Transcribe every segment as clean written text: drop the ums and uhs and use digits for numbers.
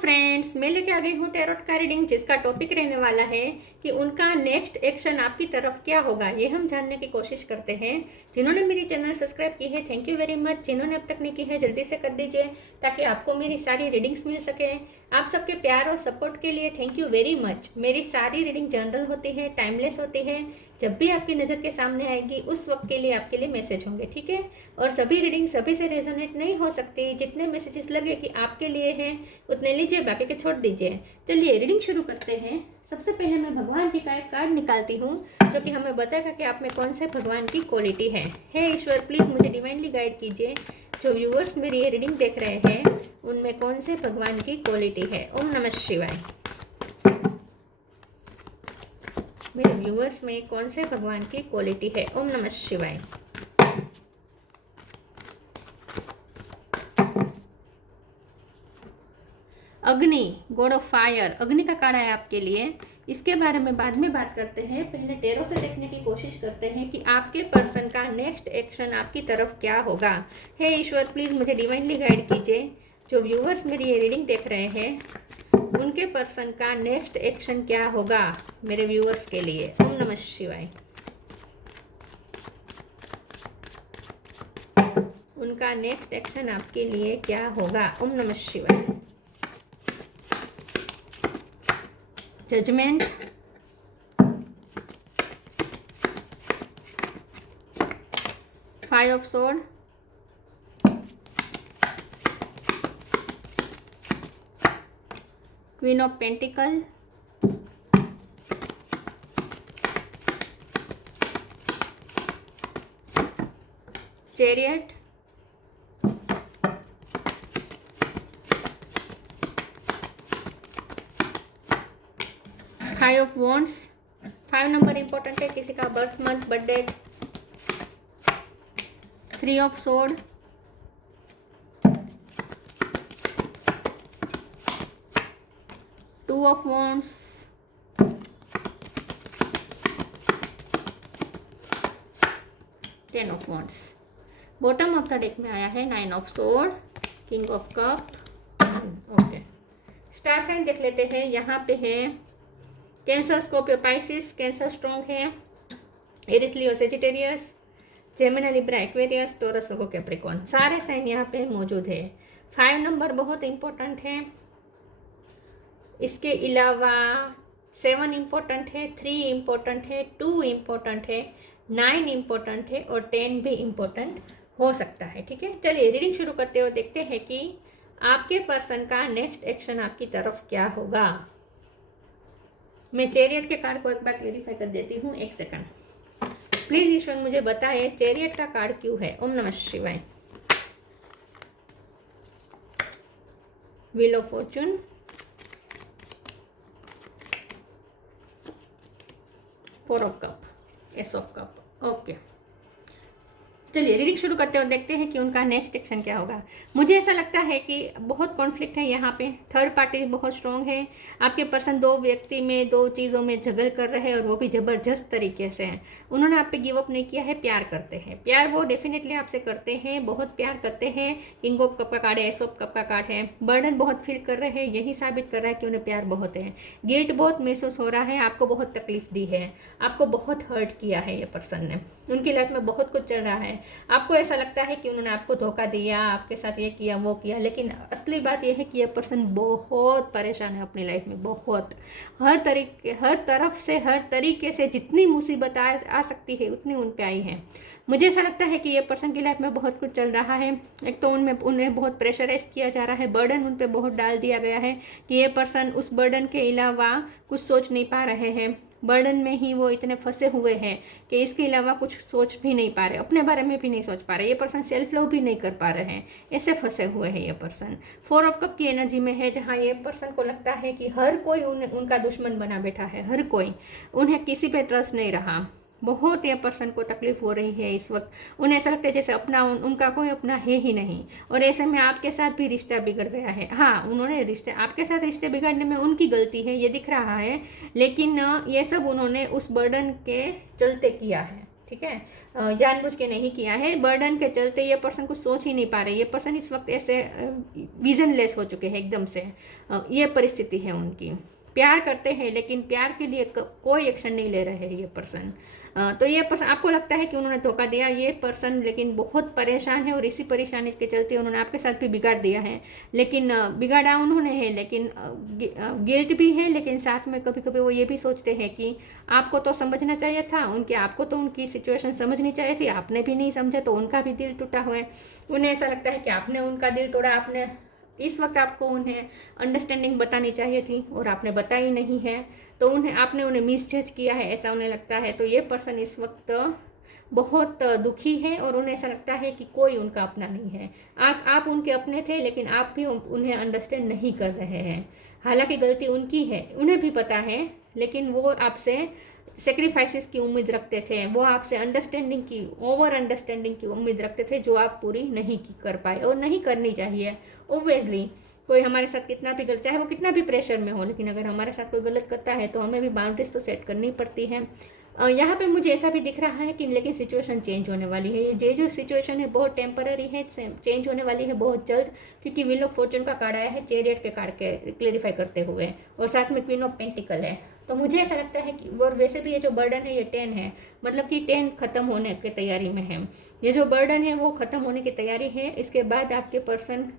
Friends, मैं लेके आ गई हूँ टैरोट का रीडिंग, जिसका टॉपिक रहने वाला है कि उनका नेक्स्ट एक्शन आपकी तरफ क्या होगा। ये हम जानने की कोशिश करते हैं। जिन्होंने मेरी चैनल सब्सक्राइब की है, थैंक यू वेरी मच। जिन्होंने अब तक नहीं की है, जल्दी से कर दीजिए ताकि आपको मेरी सारी रीडिंग्स मिल सके। आप सबके प्यार और सपोर्ट के लिए थैंक यू वेरी मच। मेरी सारी रीडिंग जनरल होती है, टाइमलेस होती है। जब भी आपकी नज़र के सामने आएगी उस वक्त के लिए आपके लिए मैसेज होंगे, ठीक है। और सभी रीडिंग सभी से रेजोनेट नहीं हो सकती। जितने मैसेजेस लगे कि आपके लिए हैं उतने लीजिए, बाकी के छोड़ दीजिए। चलिए रीडिंग शुरू करते हैं। सबसे पहले मैं भगवान जी का एक कार्ड निकालती हूँ जो कि हमें बताएगा कि आप में कौन से भगवान की क्वालिटी है। हे ईश्वर, प्लीज़ मुझे डिवाइनली गाइड कीजिए। जो व्यूअर्स मेरी ये रीडिंग देख रहे हैं उनमें कौन से भगवान की क्वालिटी है। ओम नमः शिवाय। मेरे व्यूअर्स में कौन से भगवान की क्वालिटी है। ओम नमः शिवाय। अग्नि, गॉड ऑफ फायर, अग्नि का कार्ड है आपके लिए। इसके बारे में बाद में बात करते हैं। पहले टेरो से देखने की कोशिश करते हैं कि आपके पर्सन का नेक्स्ट एक्शन आपकी तरफ क्या होगा। हे ईश्वर, प्लीज़ मुझे डिवाइनली गाइड कीजिए। जो व्यूअर्स मेरी ये रीडिंग देख रहे हैं उनके पर्सन का नेक्स्ट एक्शन क्या होगा मेरे व्यूअर्स के लिए। ओम नमः शिवाय। उनका नेक्स्ट एक्शन आपके लिए क्या होगा। ओम नमः शिवाय। Judgement, five of sword, queen of pentacle, chariot, five of wands. 5 number important है, किसी का birth month, birth date. 3 of sword, 2 of wands, 10 of wands. Bottom of the deck में आया है 9 of sword, king of cup. Okay, star sign देख लेते हैं। यहाँ पे है Cancer, Scorpio, Pisces. Cancer strong है। Aries, Leo, Sagittarius, Gemini, Libra, Aquarius, Taurus, वर्गो, कैप्रिकॉर्न। सारे साइन यहाँ पे मौजूद है। 5 नंबर बहुत इंपॉर्टेंट है। इसके अलावा 7 इम्पोर्टेंट है, 3 इम्पोर्टेंट है, 2 इम्पोर्टेंट है, 9 इम्पोर्टेंट है और 10 भी इम्पोर्टेंट हो सकता है, ठीक है। चलिए रीडिंग शुरू करते हुए देखते हैं कि आपके पर्सन का नेक्स्ट एक्शन आपकी तरफ क्या होगा। मैं चैरियट के कार्ड को एक बार क्लेरिफाई कर देती हूँ। एक सेकंड प्लीज ईश्वर, मुझे बताए चैरियट का कार्ड क्यों है। ओम नमः शिवाय। Wheel of Fortune, four of cup, S of cup. Okay, चलिए रीडिंग शुरू करते हैं और देखते हैं कि उनका नेक्स्ट एक्शन क्या होगा। मुझे ऐसा लगता है कि बहुत कॉन्फ्लिक्ट है यहाँ पे। थर्ड पार्टी बहुत स्ट्रॉन्ग है। आपके पर्सन 2 व्यक्ति में 2 चीज़ों में झगड़ कर रहे हैं और वो भी ज़बरदस्त तरीके से हैं। उन्होंने आप पे गिव अप नहीं किया है, प्यार करते हैं। प्यार वो डेफिनेटली आपसे करते हैं, बहुत प्यार करते हैं। किंग ऑफ कप का कार्ड है, एस ऑफ कप का कार्ड है। बर्डन बहुत फील कर रहे हैं, यही साबित कर रहा है कि उन्हें प्यार बहुत है। गिल्ट बहुत महसूस हो रहा है, आपको बहुत तकलीफ दी है, आपको बहुत हर्ट किया है ये पर्सन ने। उनकी लाइफ में बहुत कुछ चल रहा है। आपको ऐसा लगता है कि उन्होंने आपको धोखा दिया, आपके साथ ये किया वो किया, लेकिन असली बात यह है कि ये पर्सन बहुत परेशान है अपनी लाइफ में। बहुत हर तरफ से, हर तरीके से जितनी मुसीबत आ सकती है उतनी उन पे आई है। मुझे ऐसा लगता है कि ये पर्सन की लाइफ में बहुत कुछ चल रहा है। एक तो उन्हें बहुत प्रेशराइज किया जा रहा है, बर्डन उन पे बहुत डाल दिया गया है कि ये पर्सन उस बर्डन के अलावा कुछ सोच नहीं पा रहे हैं। बर्डन में ही वो इतने फंसे हुए हैं कि इसके अलावा कुछ सोच भी नहीं पा रहे, अपने बारे में भी नहीं सोच पा रहे। ये पर्सन सेल्फ लव भी नहीं कर पा रहे हैं, ऐसे फंसे हुए हैं ये पर्सन। 4 ऑफ कप की एनर्जी में है, जहाँ ये पर्सन को लगता है कि हर कोई उनका दुश्मन बना बैठा है। हर कोई, उन्हें किसी पे ट्रस्ट नहीं रहा। बहुत ये पर्सन को तकलीफ हो रही है इस वक्त। उन्हें ऐसा लगता है जैसे उनका कोई अपना है ही नहीं। और ऐसे में आपके साथ भी रिश्ता बिगड़ गया है। हाँ, उन्होंने आपके साथ रिश्ते बिगड़ने में उनकी गलती है, ये दिख रहा है, लेकिन ये सब उन्होंने उस बर्डन के चलते किया है, ठीक है, जानबूझ के नहीं किया है। बर्डन के चलते ये पर्सन कुछ सोच ही नहीं पा रहे, ये पर्सन इस वक्त ऐसे विजनलेस हो चुके हैं एकदम से। ये परिस्थिति है उनकी। प्यार करते हैं लेकिन प्यार के लिए कोई एक्शन नहीं ले रहे हैं ये पर्सन। तो ये पर्सन, आपको लगता है कि उन्होंने धोखा दिया ये पर्सन, लेकिन बहुत परेशान है और इसी परेशानी के चलते उन्होंने आपके साथ भी बिगाड़ दिया है। लेकिन बिगाड़ा उन्होंने है, लेकिन गिल्ट भी है, लेकिन साथ में कभी कभी वो ये भी सोचते हैं कि आपको तो समझना चाहिए था, आपको तो उनकी सिचुएशन समझनी चाहिए थी, आपने भी नहीं समझा तो उनका भी दिल टूटा हुआ है। उन्हें ऐसा लगता है कि आपने उनका दिल तोड़ा, आपने इस वक्त आपको उन्हें अंडरस्टैंडिंग बतानी चाहिए थी और आपने बताई नहीं है, तो आपने उन्हें मिसजज किया है, ऐसा उन्हें लगता है। तो ये पर्सन इस वक्त बहुत दुखी है और उन्हें ऐसा लगता है कि कोई उनका अपना नहीं है। आप उनके अपने थे, लेकिन आप भी उन्हें अंडरस्टैंड नहीं कर रहे हैं। हालांकि गलती उनकी है, उन्हें भी पता है, लेकिन वो आपसे सेक्रीफाइसेस की उम्मीद रखते थे, वो आपसे अंडरस्टैंडिंग की, ओवर अंडरस्टैंडिंग की उम्मीद रखते थे, जो आप पूरी नहीं कर पाए और नहीं करनी चाहिए। ओब्वियसली कोई हमारे साथ कितना भी गलत, चाहे वो कितना भी प्रेशर में हो, लेकिन अगर हमारे साथ कोई गलत करता है तो हमें भी बाउंड्रीज तो सेट करनी पड़ती है। यहाँ पे मुझे ऐसा भी दिख रहा है कि लेकिन सिचुएशन चेंज होने वाली है। ये जो सिचुएशन है बहुत टेम्पररी है, चेंज होने वाली है बहुत जल्द, क्योंकि व्हील ऑफ फॉर्चून का कार्ड आया है चैरियट के कार्ड के क्लेरिफाई करते हुए, और साथ में क्वीन ऑफ पेंटिकल है। तो मुझे ऐसा लगता है कि, और वैसे भी ये जो बर्डन है ये 10 है, मतलब कि 10 खत्म होने की तैयारी में है। ये जो बर्डन है वो खत्म होने की तैयारी है। इसके बाद आपके पर्सन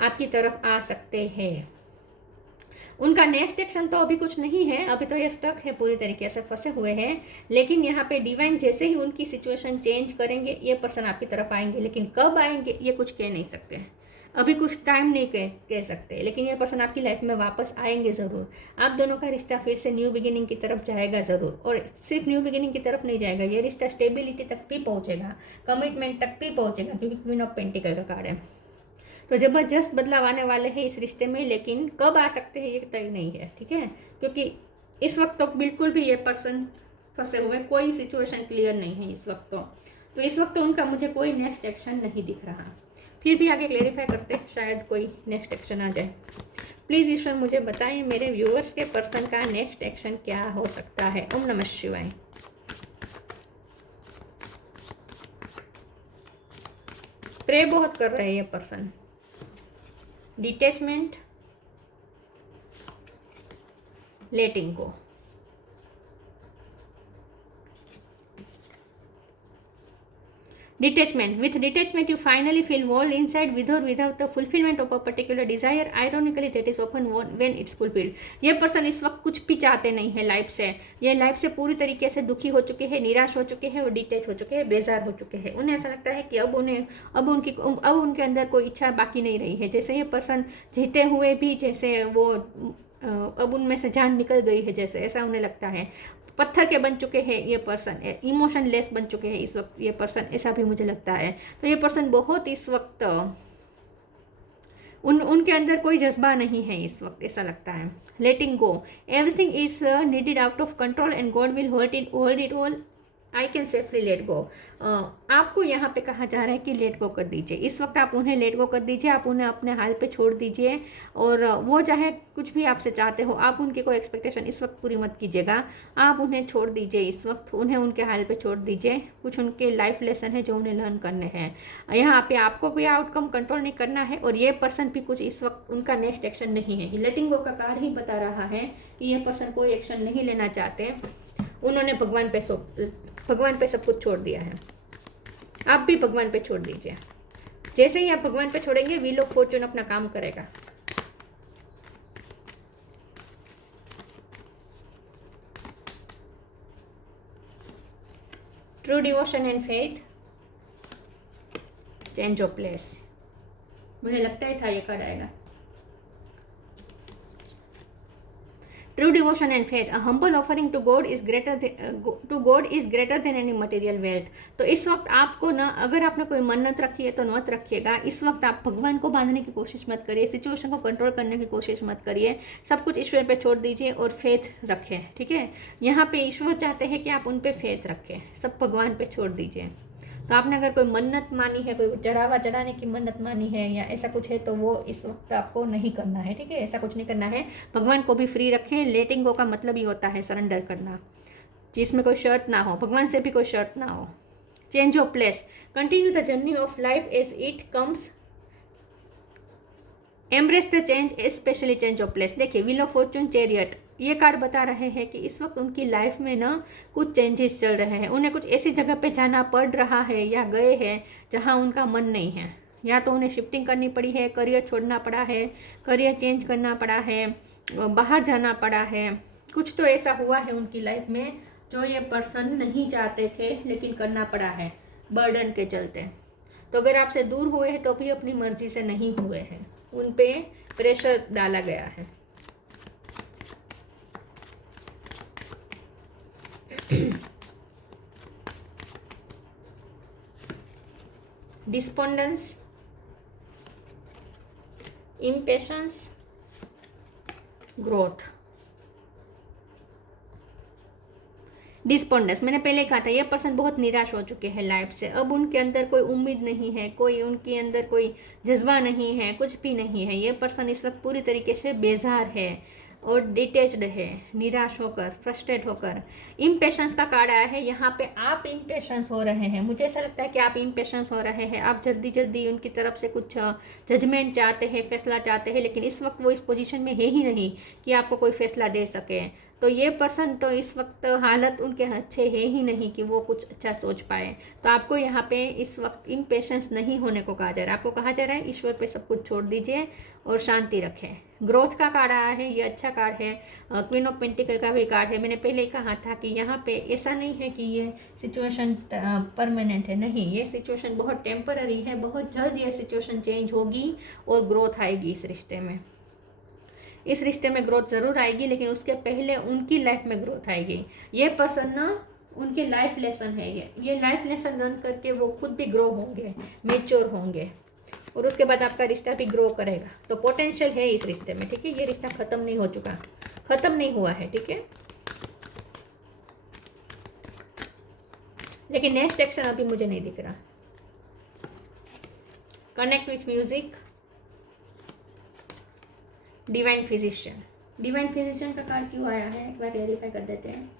आपकी तरफ आ सकते हैं। उनका नेक्स्ट एक्शन तो अभी कुछ नहीं है, अभी तो ये स्टक है, पूरी तरीके से फंसे हुए हैं। लेकिन यहाँ पे डिवाइन जैसे ही उनकी सिचुएशन चेंज करेंगे ये पर्सन आपकी तरफ आएंगे, लेकिन कब आएंगे ये कुछ कह नहीं सकते, अभी कुछ टाइम नहीं कह सकते, लेकिन ये पर्सन आपकी लाइफ में वापस आएंगे ज़रूर। आप दोनों का रिश्ता फिर से न्यू बिगिनिंग की तरफ जाएगा ज़रूर, और सिर्फ न्यू बिगिनिंग की तरफ नहीं जाएगा, ये रिश्ता स्टेबिलिटी तक भी पहुँचेगा, कमिटमेंट तक भी पहुँचेगा, क्योंकि क्वीन ऑफ पेंटिकल का कार्ड है। तो जबरदस्त बदलाव आने वाले हैं इस रिश्ते में, लेकिन कब आ सकते हैं ये तय नहीं है, ठीक है, क्योंकि इस वक्त तो बिल्कुल भी ये पर्सन फंसे हुए, कोई सिचुएशन क्लियर नहीं है इस वक्त तो इस वक्त तो उनका मुझे कोई नेक्स्ट एक्शन नहीं दिख रहा। फिर भी आगे क्लेरिफाई करते हैं, शायद कोई नेक्स्ट एक्शन आ जाए। प्लीज़ ईश्वर मुझे बताएं मेरे व्यूअर्स के पर्सन का नेक्स्ट एक्शन क्या हो सकता है। ओम नमः शिवाय। प्रे बहुत कर रहे हैं ये person, detachment, letting go. Detachment. With detachment, you finally feel whole inside with or without the fulfillment of a particular desire. Ironically, that is often when it's fulfilled. ये पर्सन इस वक्त कुछ भी चाहते नहीं है लाइफ से, ये लाइफ से पूरी तरीके से दुखी हो चुके हैं, निराश हो चुके हैं और डिटैच हो चुके हैं, बेजार हो चुके हैं। उन्हें ऐसा लगता है कि अब उनके अंदर कोई इच्छा बाकी नहीं रही है। जैसे ये पर्सन जीते हुए भी जैसे वो अब उनमें से जान निकल गई है, जैसे ऐसा उन्हें लगता है। पत्थर के बन चुके हैं ये पर्सन, इमोशनलेस बन चुके हैं इस वक्त ये पर्सन, ऐसा भी मुझे लगता है। तो ये पर्सन बहुत इस वक्त उनके अंदर कोई जज्बा नहीं है इस वक्त, ऐसा लगता है। Letting go, everything is needed out of control and God will hold it all. I can safely let go. आपको यहाँ पे कहा जा रहा है कि लेट गो कर दीजिए, इस वक्त आप उन्हें लेट गो कर दीजिए, आप उन्हें अपने हाल पे छोड़ दीजिए, और वो चाहे कुछ भी आपसे चाहते हो, आप उनकी कोई एक्सपेक्टेशन इस वक्त पूरी मत कीजिएगा, आप उन्हें छोड़ दीजिए इस वक्त, उन्हें उनके हाल पे छोड़ दीजिए। कुछ उनके लाइफ लेसन है जो उन्हें लर्न करने हैं, यहाँ पे आपको भी आउटकम कंट्रोल नहीं करना है, और ये पर्सन भी कुछ इस वक्त उनका नेक्स्ट एक्शन नहीं है। कि लेटिंग गो का कार्ड ही बता रहा है कि ये पर्सन कोई एक्शन नहीं लेना चाहते, उन्होंने भगवान पे सब कुछ छोड़ दिया है। आप भी भगवान पे छोड़ दीजिए, जैसे ही आप भगवान पे छोड़ेंगे व्हील ऑफ फॉर्चून अपना काम करेगा। True devotion and faith, change of place, मुझे लगता ही था ये कार्ड आएगा। True devotion and faith, a humble offering to God is greater than any material wealth. तो इस वक्त आपको ना, अगर आपने कोई मन्नत रखी है तो मत रखिएगा। इस वक्त आप भगवान को बांधने की कोशिश मत करिए, सिचुएशन को कंट्रोल करने की कोशिश मत करिए, सब कुछ ईश्वर पे छोड़ दीजिए और फेथ रखें, ठीक है। यहाँ पे ईश्वर चाहते हैं कि आप उन पे फेथ रखें, सब भगवान पे छोड़ दीजिए। तो आपने अगर कोई मन्नत मानी है, कोई चढ़ावा चढ़ाने की मन्नत मानी है या ऐसा कुछ है, तो वो इस वक्त आपको नहीं करना है, ठीक है, ऐसा कुछ नहीं करना है। भगवान को भी फ्री रखें। लेटिंग गो का मतलब ही होता है सरेंडर करना। जिसमें कोई शर्त ना हो, भगवान से भी कोई शर्त ना हो। Change of place, continue the journey of life as it comes, embrace the change specially change of place. देखिए व्हील ऑफ फॉर्चून, चैरियट, ये कार्ड बता रहे हैं कि इस वक्त उनकी लाइफ में ना कुछ चेंजेस चल रहे हैं, उन्हें कुछ ऐसी जगह पे जाना पड़ रहा है या गए हैं जहां उनका मन नहीं है, या तो उन्हें शिफ्टिंग करनी पड़ी है, करियर छोड़ना पड़ा है, करियर चेंज करना पड़ा है, बाहर जाना पड़ा है, कुछ तो ऐसा हुआ है उनकी लाइफ में जो ये पर्सन नहीं चाहते थे लेकिन करना पड़ा है बर्डन के चलते। तो अगर आपसे दूर हुए हैं तो भी अपनी मर्जी से नहीं हुए हैं, उन पे प्रेशर डाला गया है। Despondence, impatience, growth. डिस्पोंडेंस, मैंने पहले कहा था ये पर्सन बहुत निराश हो चुके हैं लाइफ से, अब उनके अंदर कोई उम्मीद नहीं है, कोई उनके अंदर कोई जज्बा नहीं है, कुछ भी नहीं है। ये पर्सन इस वक्त पूरी तरीके से बेजार है और डिटेच्ड है, निराश होकर, फ्रस्ट्रेट होकर। इम्पेशंस का कार्ड आया है यहाँ पे, आप इम्पेशंस हो रहे हैं, मुझे ऐसा लगता है कि आप इम्पेशंस हो रहे हैं, आप जल्दी जल्दी उनकी तरफ से कुछ जजमेंट चाहते हैं, फैसला चाहते हैं, लेकिन इस वक्त वो इस पोजीशन में है ही नहीं कि आपको कोई फैसला दे सके। तो ये पर्सन तो इस वक्त हालत उनके अच्छे है ही नहीं कि वो कुछ अच्छा सोच पाए। तो आपको यहाँ पे इस वक्त इम्पेशंस नहीं होने को कहा जा रहा है, आपको कहा जा रहा है ईश्वर पे सब कुछ छोड़ दीजिए और शांति रखें। ग्रोथ का कार्ड आया है, ये अच्छा कार्ड है। क्वीन ऑफ पेंटिकल का भी कार्ड है। मैंने पहले ही कहा था कि यहाँ पे ऐसा नहीं है कि ये सिचुएशन परमानेंट है, नहीं, ये सिचुएशन बहुत टेम्पररी है, बहुत जल्द ये सिचुएशन चेंज होगी और ग्रोथ आएगी इस रिश्ते में। इस रिश्ते में ग्रोथ ज़रूर आएगी, लेकिन उसके पहले उनकी लाइफ में ग्रोथ आएगी। ये पर्सन ना उनके लाइफ लेसन है, ये लाइफ लेसन लर्न करके वो खुद भी ग्रो होंगे, मेच्योर होंगे, और उसके बाद आपका रिश्ता भी ग्रो करेगा। तो पोटेंशियल है इस रिश्ते में, ठीक है। ये रिश्ता ख़त्म नहीं हो चुका, ख़त्म नहीं हुआ है, ठीक है। लेकिन नेक्स्ट एक्शन अभी मुझे नहीं दिख रहा। Connect with music, divine physician. Divine physician का कार्ड क्यों आया है, एक बार क्लैरिफाई कर देते हैं।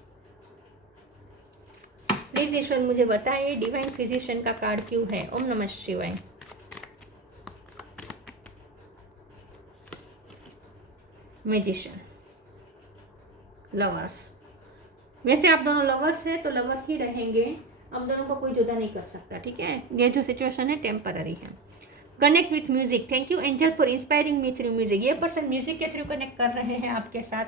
प्लीज ईश्वर मुझे बताइए डिवाइन फिजिशियन का कार्ड क्यों है। ओम नमः शिवाय। Magician, lovers. वैसे आप दोनों लवर्स हैं तो लवर्स ही रहेंगे, आप दोनों को कोई जुदा नहीं कर सकता, ठीक है। ये जो सिचुएशन है टेम्पररी है। Connect with music, thank you angel for inspiring me through music. ये पर्सन म्यूजिक के थ्रू कनेक्ट कर रहे हैं आपके साथ,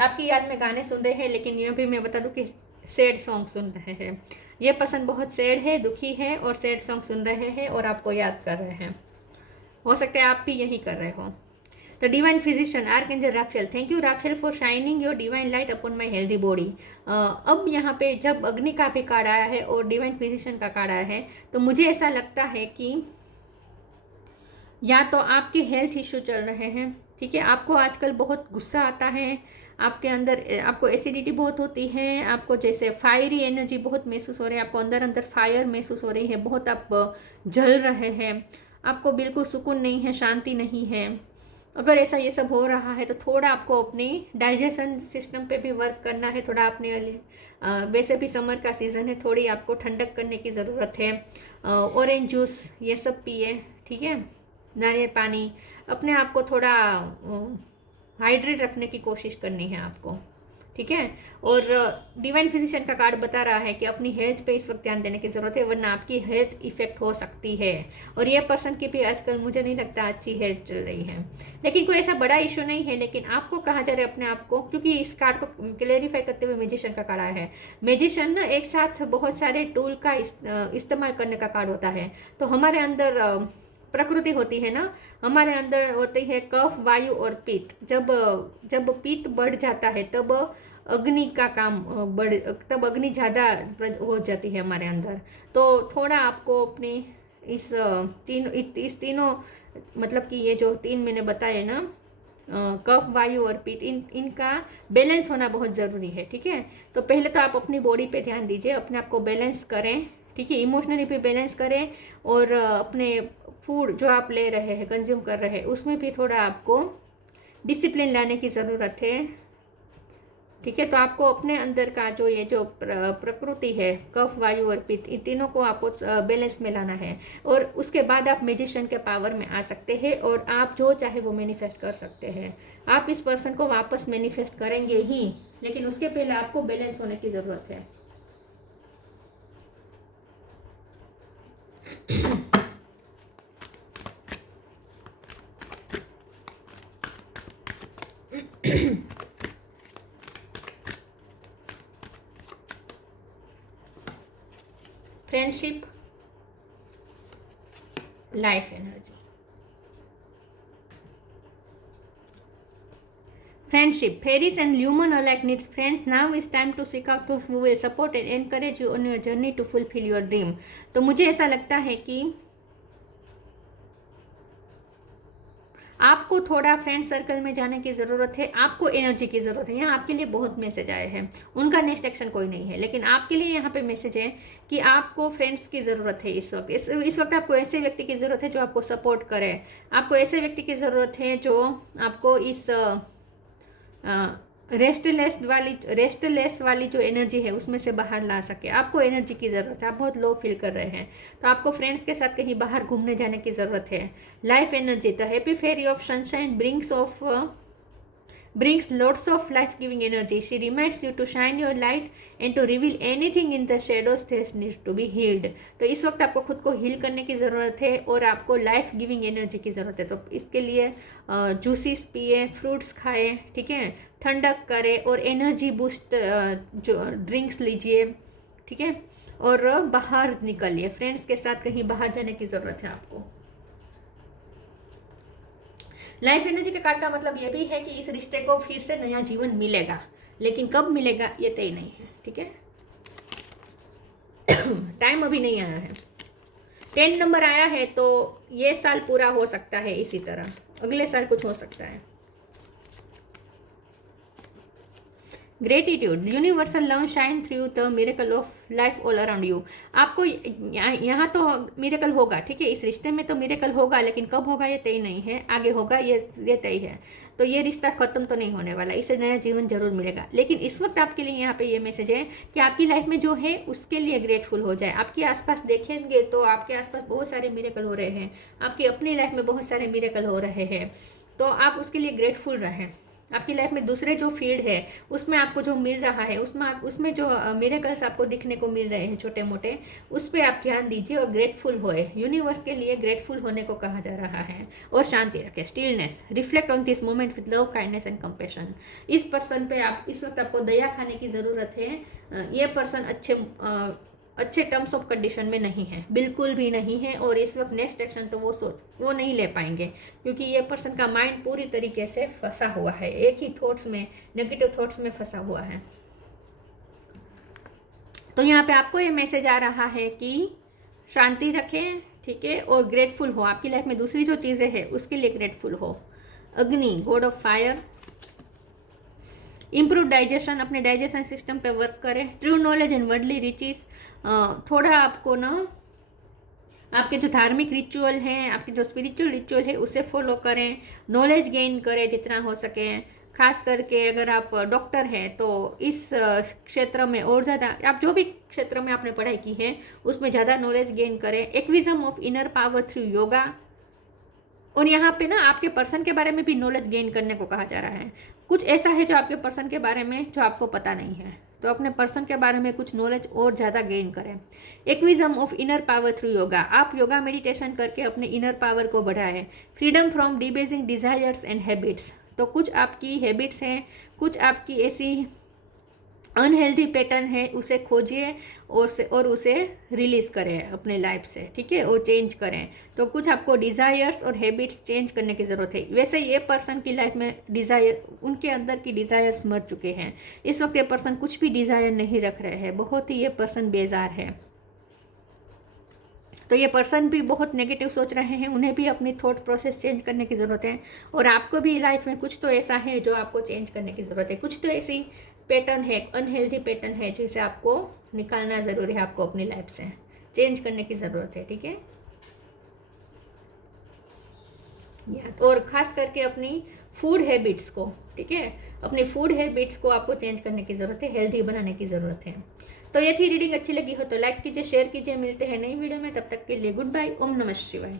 आपकी याद में गाने सुन रहे हैं, लेकिन ये भी मैं बता दूं कि सैड सॉन्ग सुन रहे हैं। ये पर्सन बहुत सैड है, दुखी है और सैड सॉन्ग सुन रहे हैं और आपको याद कर रहे हैं। हो सकता है आप भी यही कर रहे हो। तो divine physician, archangel Raphael, thank you Raphael for shining your divine light upon my healthy body. अब यहाँ पे जब अग्नि का भी कार्ड आया है और डिवाइन फिजिशियन का कार्ड आया है, तो मुझे ऐसा लगता है कि या तो आपके हेल्थ इश्यू चल रहे हैं, ठीक है। आपको आजकल बहुत गुस्सा आता है, आपके अंदर आपको एसिडिटी बहुत होती है, आपको जैसे फायरी एनर्जी बहुत महसूस हो रही है, आपको अंदर अंदर फायर महसूस हो रही है, बहुत आप जल रहे हैं, आपको बिल्कुल सुकून नहीं है, शांति नहीं है। अगर ऐसा ये सब हो रहा है तो थोड़ा आपको अपनी डाइजेशन सिस्टम पे भी वर्क करना है, थोड़ा अपने लिए। वैसे भी समर का सीज़न है, थोड़ी आपको ठंडक करने की ज़रूरत है। ऑरेंज जूस ये सब पिए, ठीक है, नारियल पानी, अपने आप को थोड़ा हाइड्रेट रखने की कोशिश करनी है आपको, ठीक है। और डिवाइन फिजिशियन का कार्ड बता रहा है कि अपनी हेल्थ पे इस वक्त ध्यान देने की ज़रूरत है, वरना आपकी हेल्थ इफेक्ट हो सकती है। और ये पर्सन की भी आजकल मुझे नहीं लगता अच्छी हेल्थ चल रही है, लेकिन कोई ऐसा बड़ा इशू नहीं है। लेकिन आपको कहा जा रहा है अपने आप को, क्योंकि इस कार्ड को क्लेरिफाई करते हुए मैजिशियन का कार्ड आया है। मैजिशियन ना एक साथ बहुत सारे टूल का इस्तेमाल करने का कार्ड होता है। तो हमारे अंदर प्रकृति होती है ना, हमारे अंदर होती है कफ, वायु और पित्त। जब पित्त बढ़ जाता है तब अग्नि का काम तब अग्नि ज़्यादा हो जाती है हमारे अंदर। तो थोड़ा आपको अपनी इस तीनों मतलब कि ये जो तीन मैंने बताए ना, कफ, वायु और पित्त, इनका बैलेंस होना बहुत ज़रूरी है, ठीक है। तो पहले तो आप अपनी बॉडी पे ध्यान दीजिए, अपने आप को बैलेंस करें, ठीक है, इमोशनली भी बैलेंस करें, और अपने फूड जो आप ले रहे हैं, कंज्यूम कर रहे हैं, उसमें भी थोड़ा आपको डिसिप्लिन लाने की ज़रूरत है, ठीक है। तो आपको अपने अंदर का जो ये जो प्रकृति है, कफ, वायु और पित्त, इन तीनों को आपको बैलेंस में लाना है, और उसके बाद आप मैजिशियन के पावर में आ सकते हैं और आप जो चाहे वो मैनिफेस्ट कर सकते हैं। आप इस पर्सन को वापस मैनिफेस्ट करेंगे ही, लेकिन उसके पहले आपको बैलेंस होने की ज़रूरत है। Friendship, life energy. Friendship. Fairies and human alike needs friends. Now is time to seek out those who will support and encourage you on your journey to fulfill your dream. तो मुझे ऐसा लगता है कि आपको थोड़ा फ्रेंड सर्कल में जाने की ज़रूरत है, आपको एनर्जी की ज़रूरत है। यहाँ आपके लिए बहुत मैसेज आए हैं, उनका नेक्स्ट एक्शन कोई नहीं है, लेकिन आपके लिए यहाँ पे मैसेज है कि आपको फ्रेंड्स की ज़रूरत है इस वक्त। इस वक्त आपको ऐसे व्यक्ति की ज़रूरत है जो आपको सपोर्ट करे। आपको ऐसे व्यक्ति की ज़रूरत है जो आपको इस रेस्टलेस वाली जो एनर्जी है उसमें से बाहर ला सके। आपको एनर्जी की ज़रूरत है, आप बहुत लो फील कर रहे हैं, तो आपको फ्रेंड्स के साथ कहीं बाहर घूमने जाने की ज़रूरत है। Life energy, the happy fairy of sunshine brings lots of life-giving energy. She reminds you to shine your light and to reveal anything in the shadows that needs to be healed. तो इस वक्त आपको खुद को heal करने की ज़रूरत है और आपको लाइफ गिविंग एनर्जी की ज़रूरत है। तो इसके लिए जूसेस पिए, फ्रूट्स खाए, ठीक है, ठंडक करे और एनर्जी बूस्ट जो ड्रिंक्स लीजिए, ठीक है, और बाहर निकलिए। फ्रेंड्स के साथ कहीं बाहर जाने की ज़रूरत है आपको। लाइफ एनर्जी के कार्ड का मतलब ये भी है कि इस रिश्ते को फिर से नया जीवन मिलेगा, लेकिन कब मिलेगा ये तय नहीं है, ठीक है। टाइम अभी नहीं आया है। 10 नंबर आया है तो ये साल पूरा हो सकता है, इसी तरह अगले साल कुछ हो सकता है। Gratitude, universal love shine through the miracle of life all around you. आपको यहाँ तो मिरेकल होगा, ठीक है, इस रिश्ते में तो मिरेकल होगा, लेकिन कब होगा ये तय नहीं है, आगे होगा ये तय है। तो ये रिश्ता खत्म तो नहीं होने वाला, इसे नया जीवन जरूर मिलेगा। लेकिन इस वक्त आपके लिए यहाँ पे ये मैसेज है कि आपकी लाइफ में जो है उसके लिए ग्रेटफुल हो जाए। आपके आसपास देखेंगे तो आपके आसपास बहुत सारे मिरेकल हो रहे हैं, आपकी अपनी लाइफ में बहुत सारे मिरेकल हो रहे हैं, तो आप उसके लिए ग्रेटफुल रहें। आपकी लाइफ में दूसरे जो फील्ड है उसमें आपको जो मिल रहा है, उसमें जो मिरेकल्स आपको दिखने को मिल रहे हैं छोटे मोटे, उस पर आप ध्यान दीजिए और ग्रेटफुल होए। यूनिवर्स के लिए ग्रेटफुल होने को कहा जा रहा है। और शांति रखें, stillness, reflect on this moment with love, kindness and compassion. इस पर्सन पे आप इस वक्त आपको दया खाने की ज़रूरत है। ये पर्सन अच्छे टर्म्स ऑफ कंडीशन में नहीं है, बिल्कुल भी नहीं है, और इस वक्त नेक्स्ट एक्शन तो वो नहीं ले पाएंगे, क्योंकि ये पर्सन का माइंड पूरी तरीके से फंसा हुआ है, एक ही थॉट्स में, नेगेटिव थॉट्स में फंसा हुआ है। तो यहाँ पे आपको ये मैसेज आ रहा है कि शांति रखें, ठीक है, और ग्रेटफुल हो। आपकी लाइफ में दूसरी जो चीज़ें हैं उसके लिए ग्रेटफुल हो। Agni, god of fire, improve digestion, अपने डाइजेशन सिस्टम पे वर्क करें। True knowledge and worldly riches, थोड़ा आपको ना आपके जो धार्मिक रिचुअल हैं, आपके जो स्पिरिचुअल रिचुअल है उसे फॉलो करें। नॉलेज गेन करें जितना हो सके, खास करके अगर आप डॉक्टर हैं तो इस क्षेत्र में और ज़्यादा, आप जो भी क्षेत्र में आपने पढ़ाई की है उसमें ज़्यादा नॉलेज गेन करें। A wisdom of inner power through yoga, और यहाँ पे ना आपके पर्सन के बारे में भी नॉलेज गेन करने को कहा जा रहा है। कुछ ऐसा है जो आपके पर्सन के बारे में जो आपको पता नहीं है, तो अपने पर्सन के बारे में कुछ नॉलेज और ज़्यादा गेन करें। A wisdom of inner power through yoga, आप योगा मेडिटेशन करके अपने इनर पावर को बढ़ाएं। Freedom from debasing desires and habits, तो कुछ आपकी हैबिट्स हैं, कुछ आपकी ऐसी अनहेल्दी पैटर्न है, उसे खोजिए और उसे रिलीज़ करें अपने लाइफ से, ठीक है, और चेंज करें। तो कुछ आपको डिज़ायर्स और हैबिट्स चेंज करने की ज़रूरत है। वैसे ये पर्सन की लाइफ में डिज़ायर, उनके अंदर की डिज़ायर्स मर चुके हैं। इस वक्त ये पर्सन कुछ भी डिज़ायर नहीं रख रहे हैं, बहुत ही ये पर्सन बेजार है। तो ये पर्सन भी बहुत नेगेटिव सोच रहे हैं, उन्हें भी अपनी थॉट प्रोसेस चेंज करने की ज़रूरत है। और आपको भी लाइफ में कुछ तो ऐसा है जो आपको चेंज करने की ज़रूरत है, कुछ तो ऐसी पैटर्न है, अनहेल्दी पैटर्न है जिसे आपको निकालना ज़रूरी है, आपको अपनी लाइफ से चेंज करने की ज़रूरत है, ठीक है। और ख़ास करके अपनी फूड हैबिट्स को, ठीक है, अपनी फूड हैबिट्स को आपको चेंज करने की ज़रूरत है, हेल्दी बनाने की ज़रूरत है। तो ये थी रीडिंग, अच्छी लगी हो तो लाइक कीजिए, शेयर कीजिए। मिलते हैं नई वीडियो में, तब तक के लिए गुड बाय। ओम नमः शिवाय।